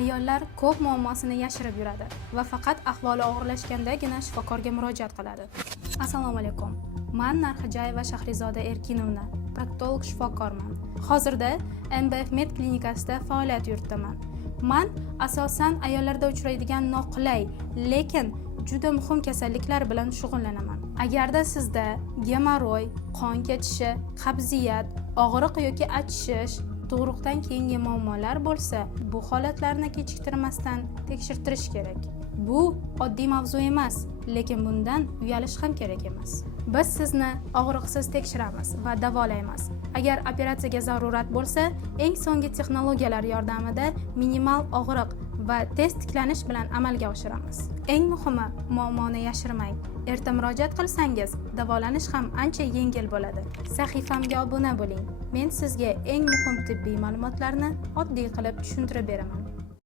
Ayollar ko'p muammosini yashirib yuradi va faqat ahvoli og'irlashgandagina shifokorga murojaat qiladi. Assalomu alaykum. Men Narxijayeva Shahrizoda Erkinovna, proktolog shifokorman. Hozirda MBF Med klinikasida faoliyat yuritaman. Men asosan ayollarda uchraydigan noqulay, lekin juda muhim kasalliklar bilan shug'ullanaman. Agarda sizda gemoroy, qon ketishi, qabziyat, og'riq yoki achishish, tug'ruqdan keyingi muammolar bo'lsa, bu holatlarni kechiktirmasdan tekshirtirish kerak. Bu oddiy mavzu emas, lekin bundan uyalish ham kerak emas. Biz sizni og'riqsiz tekshiramiz va davolaymiz. Agar operatsiyaga zarurat bo'lsa, eng so'nggi texnologiyalar yordamida minimal og'riq va tez tiklanish bilan amalga oshiramiz. Eng muhimi, muammoni yashirmang. Erta murojaat qilsangiz, davolanish ham ancha yengil bo'ladi. Sahifamga obuna bo'ling. Men sizga eng muhim tibbiy ma'lumotlarni oddiy qilib tushuntirib beraman.